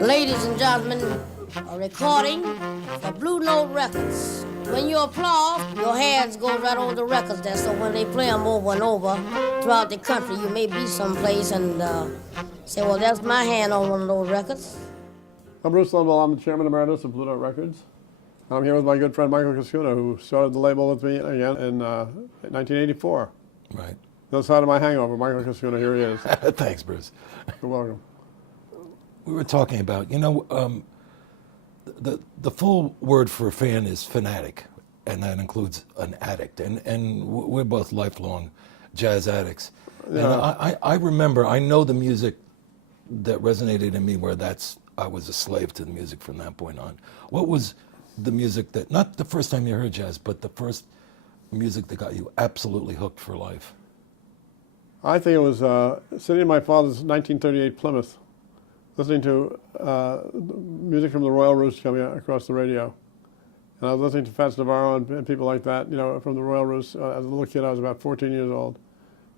Ladies and gentlemen, a recording for Blue Note Records. When you applaud, your hands go right over the records there, so when they play them over and over throughout the country, you may be someplace and say, well, that's my hand on one of those records. I'm Bruce Lundvall. I'm the chairman emeritus of Blue Note Records. I'm here with my good friend Michael Cuscuna, who started the label with me again in 1984. Right. The other side of my hangover, Michael Cuscuna, here he is. Thanks, Bruce. You're welcome. We were talking about, the full word for fan is fanatic, and that includes an addict. And we're both lifelong jazz addicts. Yeah. And I remember, I know the music that resonated in me where I was a slave to the music from that point on. What was the music that, not the first time you heard jazz, but the first music that got you absolutely hooked for life? I think it was sitting in my father's 1938 Plymouth, listening to music from the Royal Roost coming across the radio. And I was listening to Fats Navarro and people like that, from the Royal Roost. As a little kid, I was about 14 years old.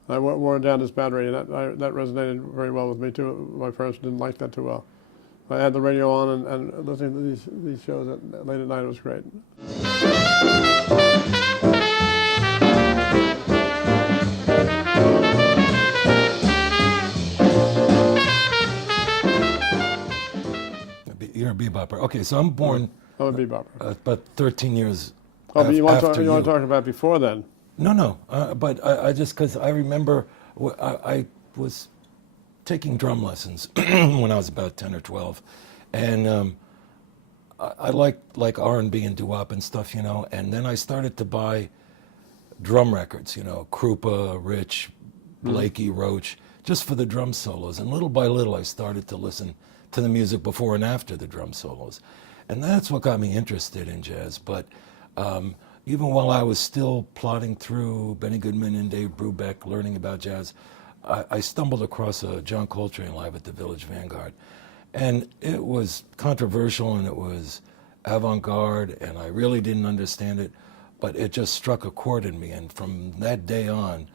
I wore down this battery, and that resonated very well with me, too. My parents didn't like that too well. I had the radio on and listening to these shows late at night. It was great. You're a bebopper. Okay, so I'm born... I'm a bebopper. About 13 years Oh, but you want after to talk about before then? No. But I just, because I remember I was taking drum lessons when I was about 10 or 12. And I liked R&B and doo-wop and stuff, and then I started to buy drum records, Krupa, Rich, Blakey, Roach, just for the drum solos. And little by little, I started to listen to the music before and after the drum solos. And that's what got me interested in jazz. But even while I was still plodding through Benny Goodman and Dave Brubeck, learning about jazz, I stumbled across a John Coltrane live at the Village Vanguard. And it was controversial and it was avant-garde and I really didn't understand it, but it just struck a chord in me. And from that day on,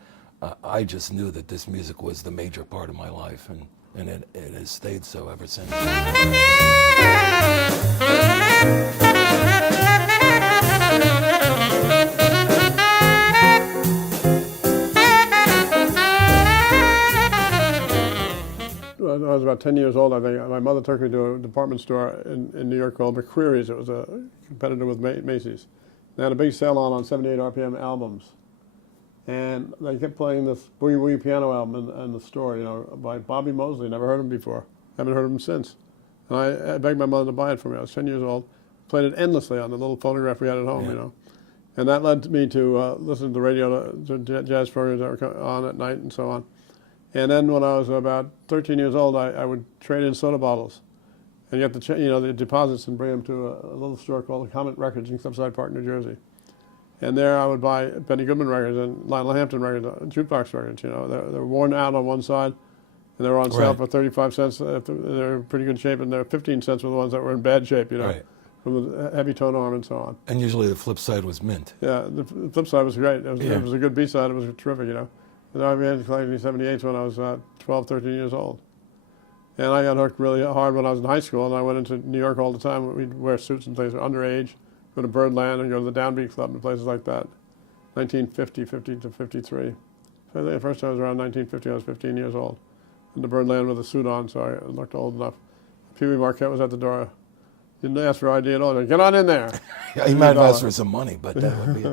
I just knew that this music was the major part of my life, and it has stayed so ever since. When I was about 10 years old, I think. My mother took me to a department store in New York called McCreary's. It was a competitor with Macy's. They had a big sale on 78 RPM albums. And they kept playing this Boogie Woogie piano album in the store, by Bobby Mosley. Never heard him before. Haven't heard him since. And I begged my mother to buy it for me. I was 10 years old. Played it endlessly on the little phonograph we had at home, Yeah. And that led me to listen to the radio, to jazz programs that were on at night and so on. And then when I was about 13 years old, I would trade in soda bottles and get the deposits and bring them to a little store called Comet Records in Cliffside Park, New Jersey. And there I would buy Benny Goodman records and Lionel Hampton records, jukebox records. They're worn out on one side, and they were on sale for 35 cents. They're in pretty good shape, and they're 15 cents for the ones that were in bad shape. Right. From the heavy tone arm and so on. And usually the flip side was mint. Yeah, the flip side was great. It was a good B side. It was terrific. And I began collecting 78s when I was 12, 13 years old. And I got hooked really hard when I was in high school, and I went into New York all the time. We'd wear suits and things, underage, go to Birdland and go to the Downbeat Club and places like that. 1950, 50 to 53. So I think the first time I was around 1950, I was 15 years old. In the Birdland with a suit on, so I looked old enough. Pee Wee Marquette was at the door. Didn't ask for ID at all. Get on in there. Yeah, he might have asked for some money, but that would be,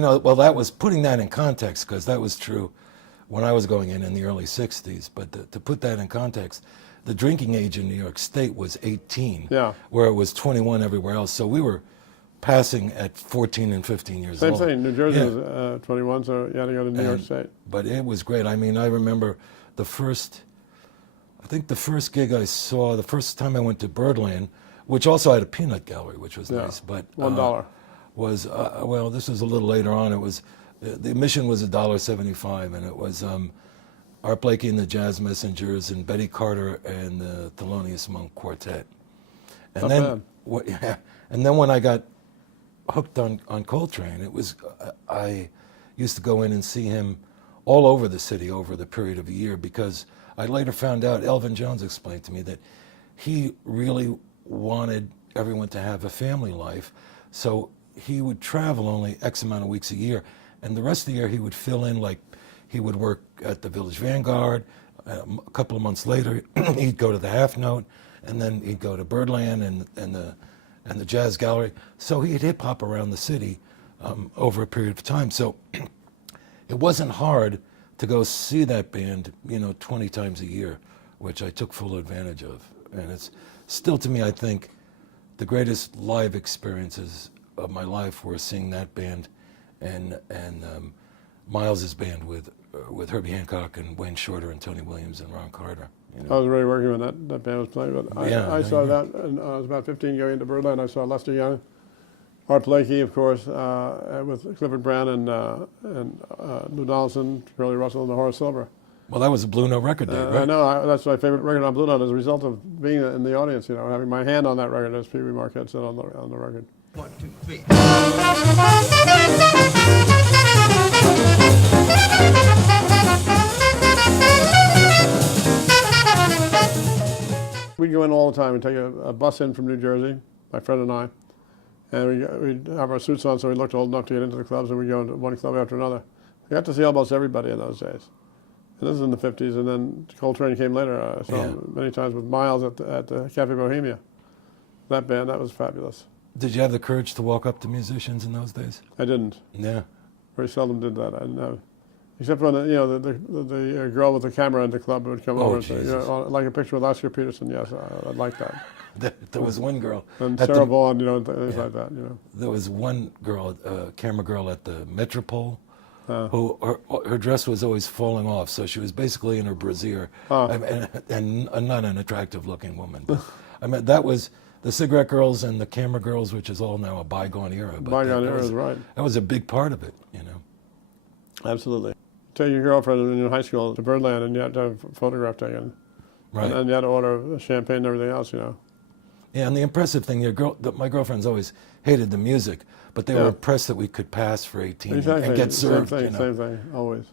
well, that was putting that in context, because that was true when I was going in the early 60s. But to put that in context, the drinking age in New York State was 18, where it was 21 everywhere else. So we were passing at 14 and 15 years old. Same thing. New Jersey was 21, so you had to go to New York State. But it was great. I mean, I remember the first gig I saw, the first time I went to Birdland, which also had a peanut gallery, which was nice. But $1. Was well, this was a little later on. It was the admission was $1.75, and it was Art Blakey and the Jazz Messengers and Betty Carter and the Thelonious Monk Quartet. And and then when I got hooked on Coltrane, it was I used to go in and see him all over the city over the period of a year, because I later found out, Elvin Jones explained to me, that he really wanted everyone to have a family life. So he would travel only X amount of weeks a year. And the rest of the year he would fill in, like he would work at the Village Vanguard. A couple of months later, he'd go to the Half Note, and then he'd go to Birdland and the Jazz Gallery. So he'd hip hop around the city over a period of time. So it wasn't hard to go see that band, 20 times a year, which I took full advantage of. And it's still, to me, I think, the greatest live experiences of my life were seeing that band and Miles's band with Herbie Hancock and Wayne Shorter and Tony Williams and Ron Carter. I was already working when that band was playing, but I saw that, and I was about 15 going into Birdland. I saw Lester Young, Art Blakey, of course, with Clifford Brown and Lou Donaldson, Shirley Russell, and the Horace Silver. Well, that was a Blue Note record day, right? I know, that's my favorite record on Blue Note as a result of being in the audience, having my hand on that record, as Pee Wee Marquette said on the record. 1, 2, 3. We'd go in all the time. We'd take a bus in from New Jersey, my friend and I, and we'd have our suits on so we looked old enough to get into the clubs, and we'd go into one club after another. We got to see almost everybody in those days. And this is in the 50s, and then Coltrane came later. I saw him many times with Miles at the Cafe Bohemia. That band, that was fabulous. Did you have the courage to walk up to musicians in those days? I didn't. Yeah. Very seldom did that. I didn't have, except when the girl with the camera in the club would come over and say, like a picture with Oscar Peterson. Yes, I'd like that. There was one girl. And Sarah Vaughan, things like that. There was one girl, camera girl at the Metropole, who her dress was always falling off, so she was basically in her brassiere, and not an attractive-looking woman. But, I mean, that was the cigarette girls and the camera girls, which is all now a bygone era. But bygone era is right. That was a big part of it, Absolutely. Take your girlfriend in high school to Birdland, and you had to have a photograph taken. Right. And you had to order champagne and everything else, Yeah, and the impressive thing, my girlfriends always hated the music, but they were impressed that we could pass for 18 and get served. Same thing, always.